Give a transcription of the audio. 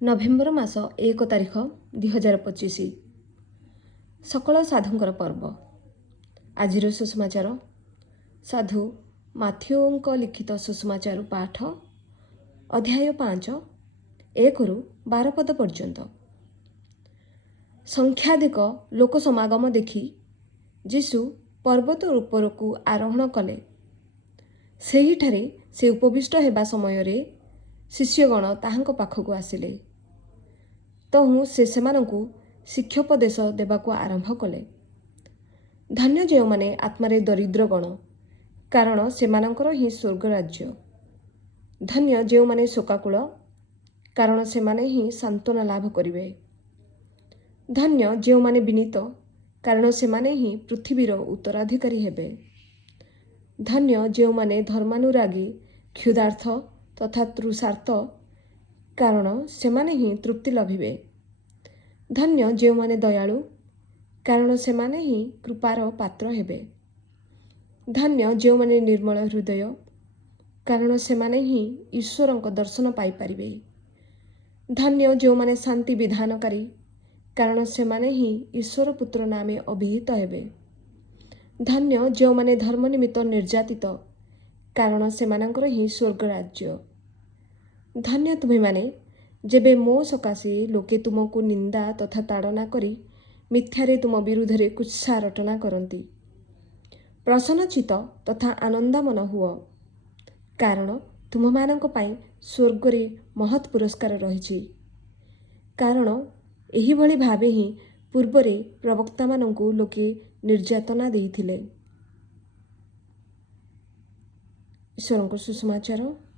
November ମାସ 1 ତାରିଖ 2025 ସକଳ ସାଧୁଙ୍କର ପର୍ବ। ଆଜିର ସୁଷମାଚାର ସାଧୁ ମାଥ୍ୟୁଙ୍କ ଲିଖିତ ସୁଷମାଚାର ପାଠ ଅଧ୍ୟାୟ 5 1ରୁ 12 ପଦ ପର୍ଯ୍ୟନ୍ତ। ସଂଖ୍ୟାଧିକ ଲୋକ ସମାଗମ ଦେଖି ଯୀଶୁ ପର୍ବତ ଉପରକୁ ଆରୋହଣ କଲେ। ସେହିଠାରେ ସେ ଉପବିଷ୍ଟ ହେବା ସମୟରେ ଶିଷ୍ୟଗଣ ତାହାଙ୍କ ପାଖକୁ ଆସିଲେ। ତହୁଁ ସେ ସେମାନଙ୍କୁ ଶିକ୍ଷୋପଦେଶ ଦେବାକୁ ଆରମ୍ଭ କଲେ। ଧନ୍ୟ ଯେଉଁମାନେ ଆତ୍ମାରେ ଦରିଦ୍ରଗଣ, କାରଣ ସେମାନଙ୍କର ହିଁ ସ୍ୱର୍ଗ ରାଜ୍ୟ। ଧନ୍ୟ ଯେଉଁମାନେ ଶୋକାକୁଳ, କାରଣ ସେମାନେ ହିଁ ସାନ୍ତ୍ୱନା ଲାଭ କରିବେ। ଧନ୍ୟ ଯେଉଁମାନେ ବିନୀତ, କାରଣ ସେମାନେ ହିଁ ପୃଥିବୀର ଉତ୍ତରାଧିକାରୀ ହେବେ। ଧନ୍ୟ ଯେଉଁମାନେ ଧର୍ମାନୁରାଗୀ, କ୍ଷୁଧାର୍ଥ ତଥା ତୃଷାର୍ତ୍ତ, କାରଣ ସେମାନେ ହିଁ ତୃପ୍ତି ଲଭିବେ। ଧନ୍ୟ ଯେଉଁମାନେ ଦୟାଳୁ, କାରଣ ସେମାନେ ହିଁ କୃପାର ପାତ୍ର ହେବେ। ଧନ୍ୟ ଯେଉଁମାନେ ନିର୍ମଳ ହୃଦୟ, କାରଣ ସେମାନେ ହିଁ ଈଶ୍ୱରଙ୍କ ଦର୍ଶନ ପାଇପାରିବେ। ଧନ୍ୟ ଯେଉଁମାନେ ଶାନ୍ତି ବିଧାନକାରୀ, କାରଣ ସେମାନେ ହିଁ ଈଶ୍ୱର ପୁତ୍ର ନାମେ ଅଭିହିତ ହେବେ। ଧନ୍ୟ ଯେଉଁମାନେ ଧର୍ମ ନିମିତ୍ତ ନିର୍ଯାତିତ, କାରଣ ସେମାନଙ୍କର ହିଁ ସ୍ୱର୍ଗ ରାଜ୍ୟ। ଧନ୍ୟ ତୁମେମାନେ, ଯେବେ ମୋ ସକାଶେ ଲୋକେ ତୁମକୁ ନିନ୍ଦା ତଥା ତାଡ଼ନା କରି ମିଥ୍ୟାରେ ତୁମ ବିରୁଦ୍ଧରେ କୁତ୍ସା ରଟନା କରନ୍ତି। ପ୍ରସନ୍ନଚିତ୍ତ ତଥା ଆନନ୍ଦମନ ହୁଅ, କାରଣ ତୁମମାନଙ୍କ ପାଇଁ ସ୍ୱର୍ଗରେ ମହତ୍ ପୁରସ୍କାର ରହିଛି। କାରଣ ଏହିଭଳି ଭାବେ ହିଁ ପୂର୍ବରେ ପ୍ରବକ୍ତାମାନଙ୍କୁ ଲୋକେ ନିର୍ଯାତନା ଦେଇଥିଲେ। ଈଶ୍ୱରଙ୍କ ସୁଷମାଚାର।